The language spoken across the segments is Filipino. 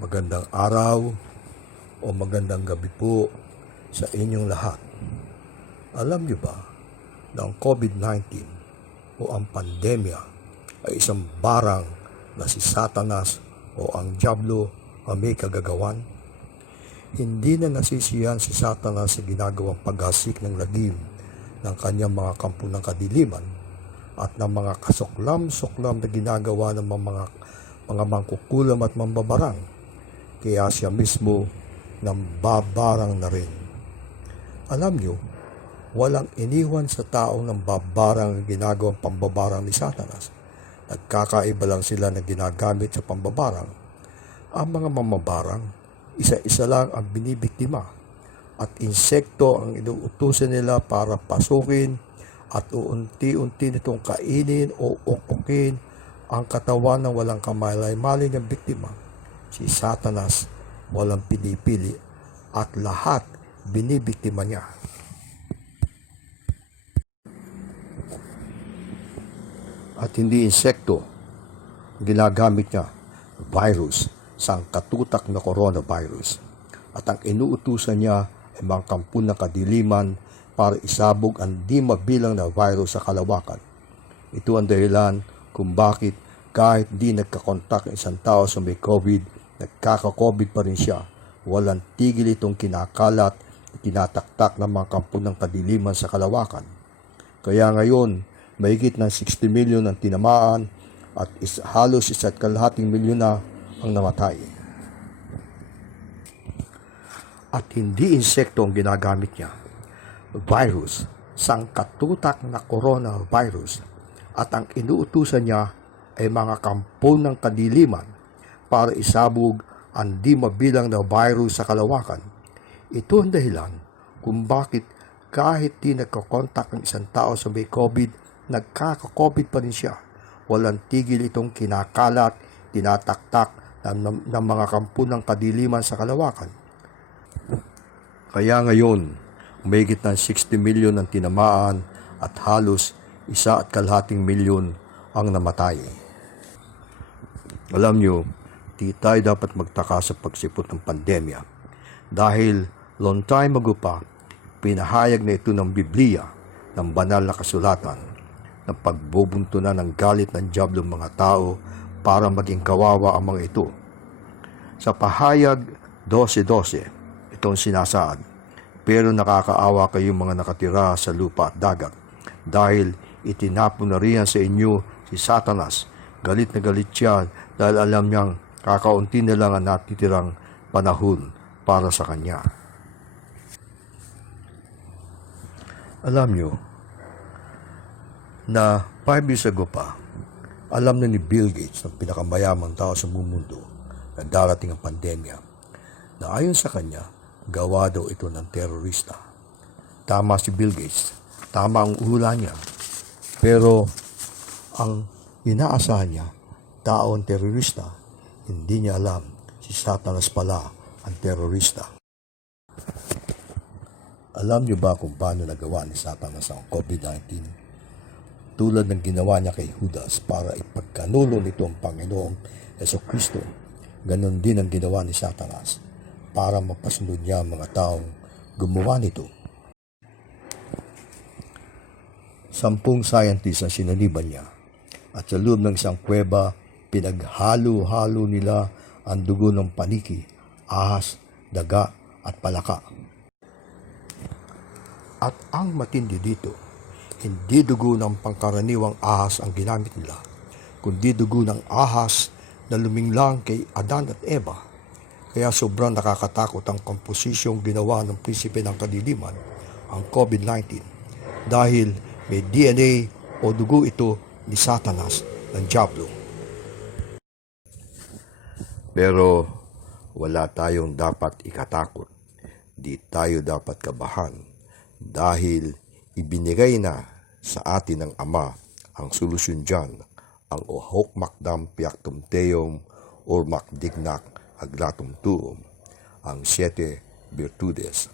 Magandang araw o magandang gabi po sa inyong lahat. Alam niyo ba na ang COVID-19 o ang pandemya ay isang barang na si Satanas o ang Diablo ang may kagagawan? Hindi na nasisiyahan si Satanas sa ginagawang paghasik ng lagim ng kanyang mga kampo ng kadiliman at ng mga kasuklam-suklam na ginagawa ng mga mangkukulam at mambabarang. Kaya siya mismo nang babarang na rin. Alam nyo, walang iniwan sa taong ng babarang ginagawang pambabarang ni Satanas. Nagkakaiba lang sila na ginagamit sa pambabarang. Ang mga mamabarang, isa-isa lang ang binibiktima at insekto ang inuutusan nila para pasukin at uunti-unti nitong kainin o ukukin ang katawan ng walang kamalay-malay ng biktima. Si Satanas walang pinipili at lahat binibiktima niya. At hindi insekto, ginagamit niya virus, sangkatutak na coronavirus. At ang inuutusan niya ay mga kampo ng kadiliman para isabog ang di mabilang na virus sa kalawakan. Ito ang dahilan kung bakit kahit di nagkakontak ang isang tao sa may COVID, nagkaka-COVID pa rin siya. Walang tigil itong kinakalat at tinataktak ng mga kampo ng kadiliman sa kalawakan. Kaya ngayon, mahigit ng 60 milyon ang tinamaan at halos 1.5 milyon na ang namatay. At hindi insekto ang ginagamit niya. Virus, sangkatutak na coronavirus. At ang inuutusan niya ay mga kampo ng kadiliman para isabog ang di mabilang na virus sa kalawakan. Ito ang dahilan kung bakit kahit di nagkakontak ang isang tao sa may COVID, nagkaka-COVID pa rin siya. Walang tigil itong kinakalat, tinataktak ng mga kampo ng kadiliman sa kalawakan. Kaya ngayon, mahigit ng 60 milyon ang tinamaan at halos 1.5 milyon ang namatay. Alam nyo, di tayo dapat magtaka sa pagsipot ng pandemya dahil long time ago pa, pinahayag na ito ng Biblia, ng banal na kasulatan, na pagbubuntunan ng galit ng Diablo mga tao para maging kawawa ang mga ito. Sa pahayag 12:12, itong sinasaad, pero nakakaawa kayong mga nakatira sa lupa at dagat dahil itinapon na riyan sa inyo si Satanas. Galit na galit siya dahil alam niyang kakaunti na lang ang natitirang panahon para sa kanya. Alam nyo na 5 years ago pa, alam na ni Bill Gates, ng pinakamayamang tao sa mundo, na darating ang pandemya, na ayon sa kanya, gawa daw ito ng terorista. Tama si Bill Gates, tama ang uhula niya, pero ang inaasahan niya, tao ang terorista, hindi niya alam si Satanas pala ang terorista. Alam niyo ba kung paano nagawa ni Satanas ang COVID-19? Tulad ng ginawa niya kay Judas para ipagkanulo nito ang Panginoong Jesucristo, ganon din ang ginawa ni Satanas para mapasunod niya ang mga taong gumawa nito. 10 scientists ang sinaliban niya at sa loob ng isang kuweba, pinaghalo-halo nila ang dugo ng paniki, ahas, daga at palaka. At ang matindi dito, hindi dugo ng pangkaraniwang ahas ang ginamit nila, kundi dugo ng ahas na luminglang kay Adan at Eva. Kaya sobrang nakakatakot ang komposisyong ginawa ng prinsipe ng kadiliman, ang COVID-19, dahil may DNA o dugo ito ni Satanas ng Diablo. Pero wala tayong dapat ikatakot. Di tayo dapat kabahan dahil ibinigay na sa atin ng Ama ang solusyon dyan, ang ohok makdam piaktum teum or makdignak aglatum tuum, ang 7 virtudes.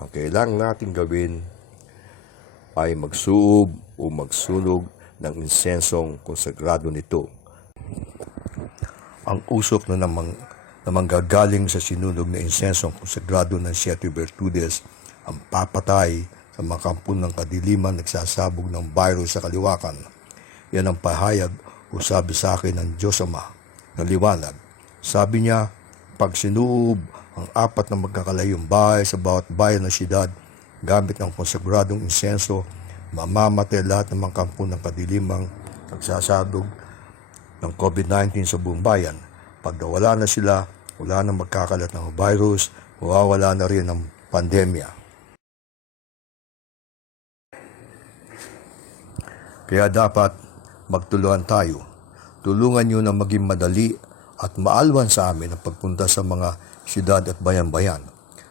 Ang kailangan natin gawin ay magsuob o magsunog ng insensong konsagrado nito. Ang usok na namang na manggagaling sa sinunog na insensong konsagrado ng Siete Virtudes ang papatay sa mga kampo ng kadiliman nagsasabog ng virus sa kaliwakan. Yan ang pahayag o sabi sa akin ng Diyos Ama ng liwanag. Sabi niya, pag sinuob ang 4 na magkakalayong bahay sa bawat bayan ng siyudad gamit ng konsagradong insenso, mamamatay lahat ng mga kampo ng kadilimang nagsasabog ng COVID-19 sa buong bayan. Pag nawala na sila, wala nang magkakalat ng virus, mawawala na rin ang pandemya. Kaya dapat magtulungan tayo. Tulungan nyo na maging madali at maalwan sa amin ang pagpunta sa mga siyudad at bayan-bayan.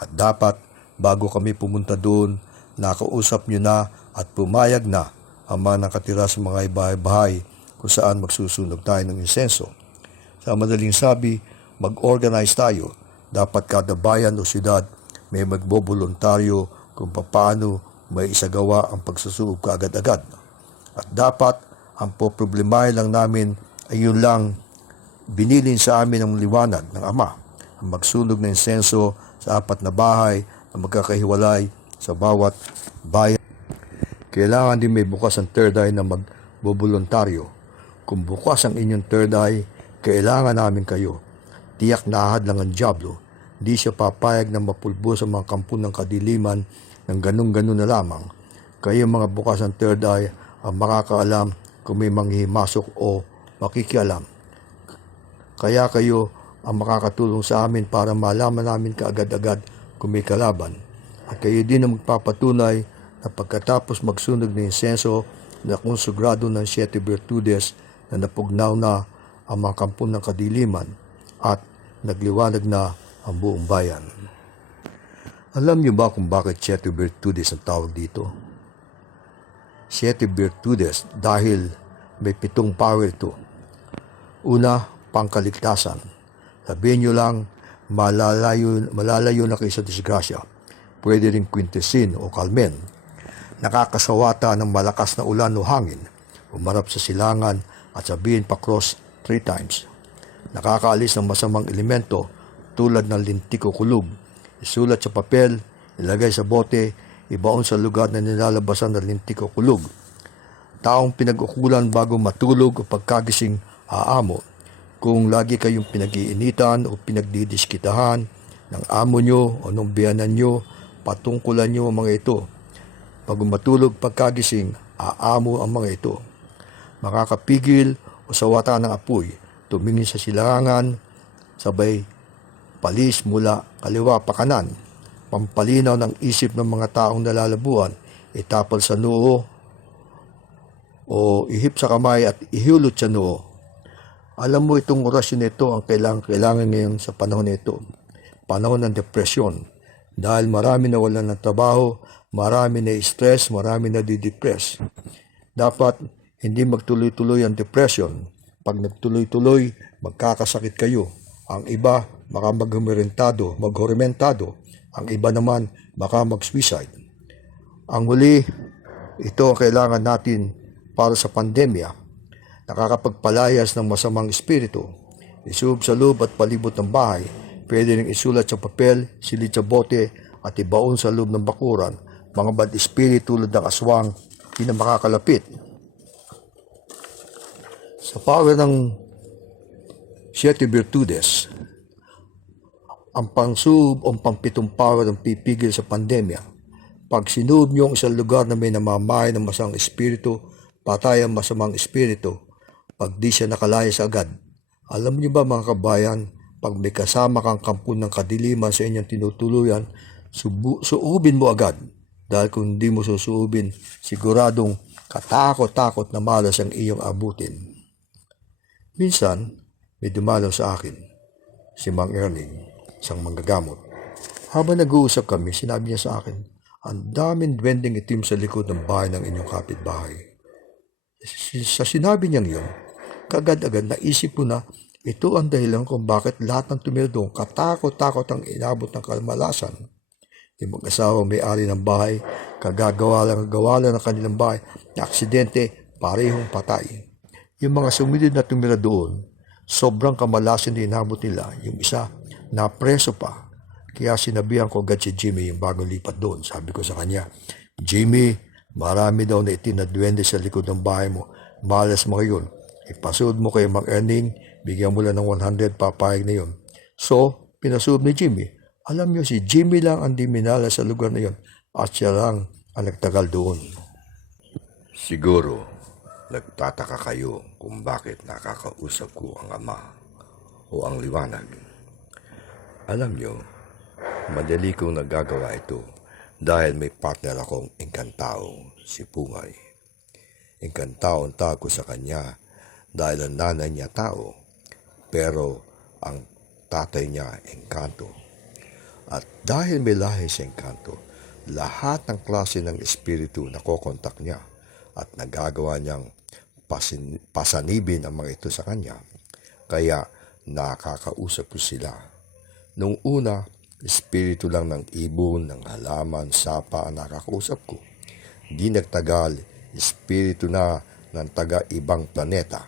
At dapat, bago kami pumunta doon, nakausap nyo na at pumayag na ang mga nakatira sa mga bahay-bahay kung saan magsusunog tayo ng insenso. Sa madaling sabi, mag-organize tayo. Dapat kada bayan o siyudad may magboboluntaryo kung paano may isagawa ang pagsusunog kaagad-agad. At dapat, ang poproblemahin lang namin ay yun lang binilin sa amin ng liwanag ng Ama, ang magsunog ng insenso sa 4 na bahay na magkakahiwalay sa bawat bayan. Kailangan din may bukas ang third eye na magboboluntaryo. Kung bukas ang inyong third eye, kailangan namin kayo. Tiyak na ahad lang ang dyablo. Di siya papayag na mapulbo sa mga kampo ng kadiliman ng ganun-ganun na lamang. Kayo mga bukas ang third eye ang makakaalam kung may manghihimasok o makikialam. Kaya kayo ang makakatulong sa amin para malaman namin kaagad-agad kung may kalaban. At kayo din ang magpapatunay na pagkatapos magsunog ng insenso na konsagrado ng Siete Virtudes na napugnaw na ang mga kampo ng kadiliman at nagliwanag na ang buong bayan. Alam niyo ba kung bakit Siete Virtudes ang tawag dito? Siete Virtudes dahil may 7 power ito. Una, pangkaligtasan. Sabihin nyo lang, malalayo na kayo sa disgrasya. Pwede rin kwintesin o kalmen. Nakakasawata ng malakas na ulan o hangin. Umarap sa silangan at sabihin pa-cross 3 times. Nakakaalis ng masamang elemento tulad ng lintik o kulog. Isulat sa papel, ilagay sa bote, ibaon sa lugar na nilalabasan ng lintik o kulog. Taong pinag-ukulan bago matulog o pagkagising aamo. Kung lagi kayong pinag-iinitan o pinagdidiskitahan ng amo nyo o ng biyanan nyo, patungkulan nyo ang mga ito. Pag matulog pagkagising, aamo ang mga ito. Makakapigil o sawata ng apoy, tumingin sa silangan, sabay palis mula kaliwa pa kanan, pampalinaw ng isip ng mga taong nalalabuan, itapal sa noo o ihip sa kamay at ihulot sa noo. Alam mo itong orasyon nito ang kailangan ngayon sa panahon nito. Panahon ng depresyon. Dahil marami na wala ng trabaho, marami na stress, marami na didepress. Dapat hindi magtuloy-tuloy ang depression. Pag nagtuloy-tuloy, magkakasakit kayo. Ang iba, baka maghorimentado. Ang iba naman, baka mag-suicide. Ang huli, ito ang kailangan natin para sa pandemya. Nakakapagpalayas ng masamang espiritu. Isuob sa loob at palibot ng bahay. Pwede rin isulat sa papel, silid sa bote, at ibaon sa loob ng bakuran. Mga bad spirit tulad ng aswang, hindi na makakalapit. Sa power ng Siete Virtudes, ang pangsuob o pang-7 power ang pipigil sa pandemya. Pag sinuob niyo ang isang lugar na may namamahay ng masamang espiritu, patay ang masamang espiritu. Pag di siya nakalayas agad. Alam niyo ba mga kabayan, pag may kasama kang kampo ng kadiliman sa inyong tinutuluyan, suubin mo agad. Dahil kung di mo susuubin, siguradong katakot-takot na malas ang iyong abutin. Minsan, may dumalaw sa akin, si Mang Erling, isang manggagamot. Habang nag-uusap kami, sinabi niya sa akin, ang daming duwending itim sa likod ng bahay ng inyong kapitbahay. Sa sinabi niyang yun, kagad-agad naisip ko na ito ang dahilan kung bakit lahat ng tumira doon katakot-takot ang inabot ng kamalasan. Yung mag-asawa may-ari ng bahay, kagagawa lang ng kanilang bahay, na aksidente, parehong patay. Yung mga sumilid na tumira doon, Sobrang kamalasin din inabot nila. Yung isa, napreso pa. Kaya sinabihan ko agad si Jimmy yung bagong lipat doon. Sabi ko sa kanya, Jimmy, marami daw na itinadwende sa likod ng bahay mo. Malas mo ngayon. Ipasuod mo kay Mang Erning, bigyan mo lang ng 100, papayag na yun. So, pinasuod ni Jimmy. Alam niyo, si Jimmy lang ang di minala sa lugar na yun at siya lang ang nagtagal doon. Siguro, nagtataka kayo kung bakit nakakausap ko ang Ama o ang Liwanag. Alam niyo, madali kong nagagawa ito dahil may partner akong engkantao, si Pungay. Engkantao ang tawag ko sa kanya dahil ang nanay niya tao, pero ang tatay niya engkanto. At dahil may lahi sa engkanto, lahat ng klase ng espiritu nakokontak niya at nagagawa niyang pasanibin ang mga ito sa kanya. Kaya nakakausap ko sila. Nung una, espiritu lang ng ibon, ng halaman, sapa ang nakakausap ko. Di nagtagal, espiritu na ng taga-ibang planeta,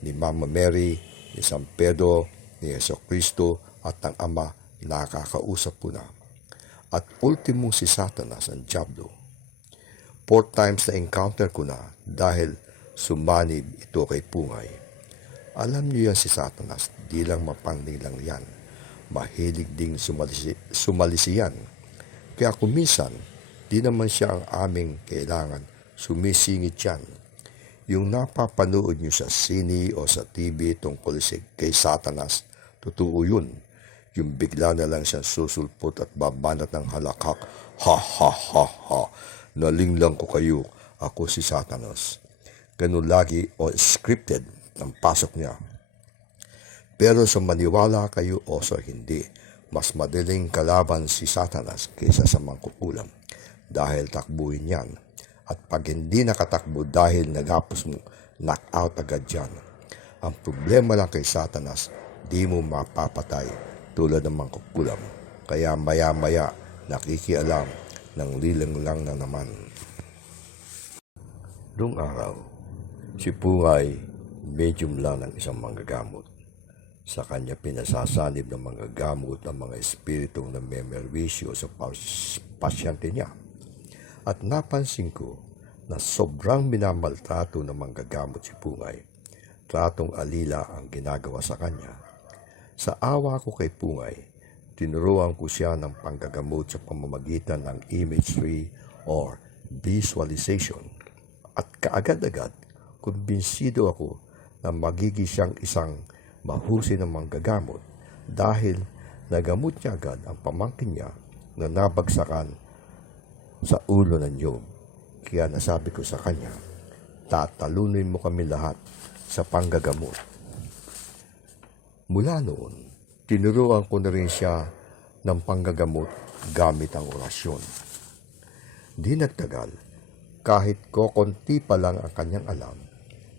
ni Mama Mary, ni San Pedro, ni Jesucristo at ng Ama, nakakausap ko na. At ultimo si Satanas, ang Diablo. 4 times na encounter ko na dahil sumanib ito kay Pungay. Alam niyo yan si Satanas, di lang mapangling lang yan. Mahilig ding sumalisi yan. Kaya kung minsan, di naman siya ang aming kailangan, sumisingit yan. Yung napapanood niyo sa sine o sa TV tungkol kay Satanas, totoo yun. Yung bigla na lang siya susulpot at babanat ng halakhak. Ha ha ha ha. Nalinglang ko kayo. Ako si Satanas. Ganun lagi o scripted ang pasok niya. Pero sa maniwala kayo o sa hindi, mas madaling kalaban si Satanas kaysa sa mangkukulam. Dahil takbuhin yan. At pag hindi nakatakbo dahil nagapos mo, knock out agad yan. Ang problema lang kay Satanas, di mo mapapatay tulad ng mangkukulam. Kaya maya-maya nakikialam ng lilang lang na naman. Noong araw, si Pungay medium lang ng isang manggagamot. Sa kanya pinasasanib ng mga gamot ng mga espiritong na memerwisyo sa pasyente niya. At napansin ko na sobrang minamaltrato ng manggagamot si Pungay. Tratong alila ang ginagawa sa kanya. Sa awa ko kay Pungay, tinuruan ko siya ng panggagamot sa pamamagitan ng imagery or visualization. At kaagad-agad, kumbinsido ako na magiging siyang isang mahusay na manggagamot dahil nagamot niya agad ang pamangkin niya na nabagsakan sa ulo ng niyog. Kaya nasabi ko sa kanya, tatalunin mo kami lahat sa panggagamot. Mula noon, tinuruan ko na rin siya ng panggagamot gamit ang orasyon. Di nagtagal, kahit kokonti pa lang ang kanyang alam,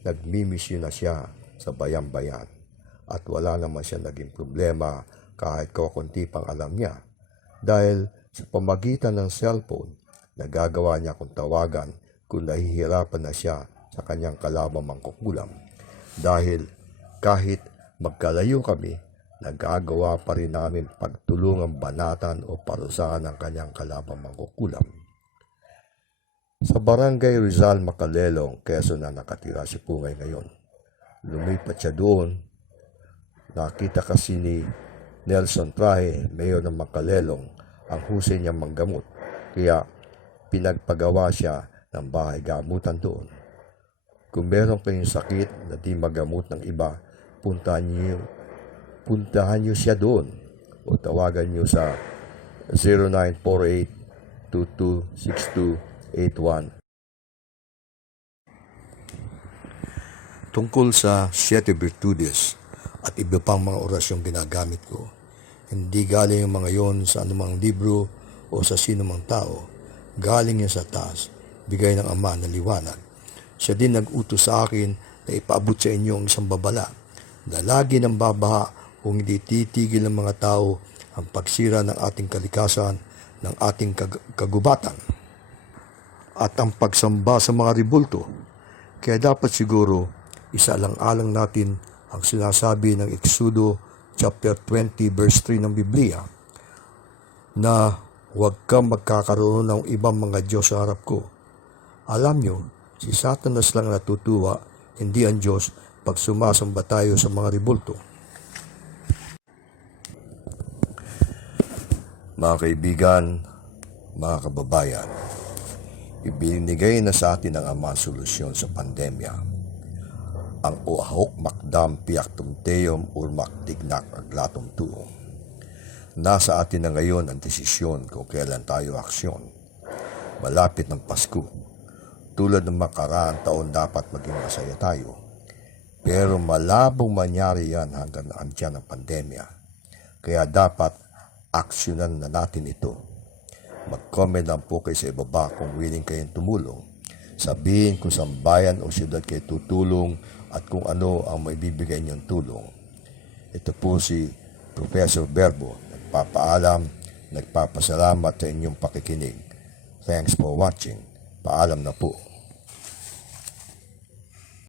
nagmimisyon na siya sa bayan-bayan at wala naman siya naging problema kahit kokonti pang alam niya dahil sa pamagitan ng cellphone, nagagawa niya kung tawagan kung nahihirapan na siya sa kanyang kalabang mangkukulam dahil kahit magkalayo kami, nagagawa pa rin namin pagtulungang banatan o parusahan ng kanyang kalabang mangkukulam. Sa Barangay Rizal, Macalelong, Quezon na nakatira si Pungay ngayon. Lumipat siya doon. Nakita kasi ni Nelson Trahe, mayor ng Macalelong, ang husay niyang manggamot. Kaya pinagpagawa siya ng bahay gamutan doon. Kung meron kayong sakit na di magamot ng iba, puntahan niyo siya doon o tawagan niyo sa 0948-226281. Tungkol sa 7 Virtudes at iba pang mga orasyong ginagamit ko, hindi galing yung mga yon sa anumang libro o sa sinumang tao. Galing yan sa taas, bigay ng Ama na liwanag. Siya din nag-utos sa akin na ipaabot sa inyo ang isang babala na lagi ng babaha kung hindi titigil ng mga tao ang pagsira ng ating kalikasan, ng ating kagubatan, at ang pagsamba sa mga ribulto. Kaya dapat siguro, isaalang-alang natin ang sinasabi ng Exodo chapter 20 verse 3 ng Biblia na huwag kang magkakaroon ng ibang mga Diyos sa harap ko. Alam nyo, si Satanas lang natutuwa, hindi ang Diyos pag sumasamba tayo sa mga ribulto. Mga kaibigan, mga kababayan, ibinigay na sa atin ng Ama ang solusyon sa pandemya. Ang uahok makdam piak tumteum urmak tignak aglatom tuo. Nasa atin na ngayon ang desisyon kung kailan tayo aksyon. Malapit ng Pasko. Tulad ng makaraang taon dapat maging masaya tayo. Pero malabong mangyari yan hanggang andyan ang pandemya. Kaya dapat aksyonan na natin ito. Mag-comment lang po kayo sa ibaba kung willing kayong tumulong. Sabihin kung saan bayan o siyudad kayo tutulong at kung ano ang maibibigay niyong tulong. Ito po si Professor Verbo, nagpapaalam, nagpapasalamat sa inyong pakikinig. Thanks for watching. Paalam na po.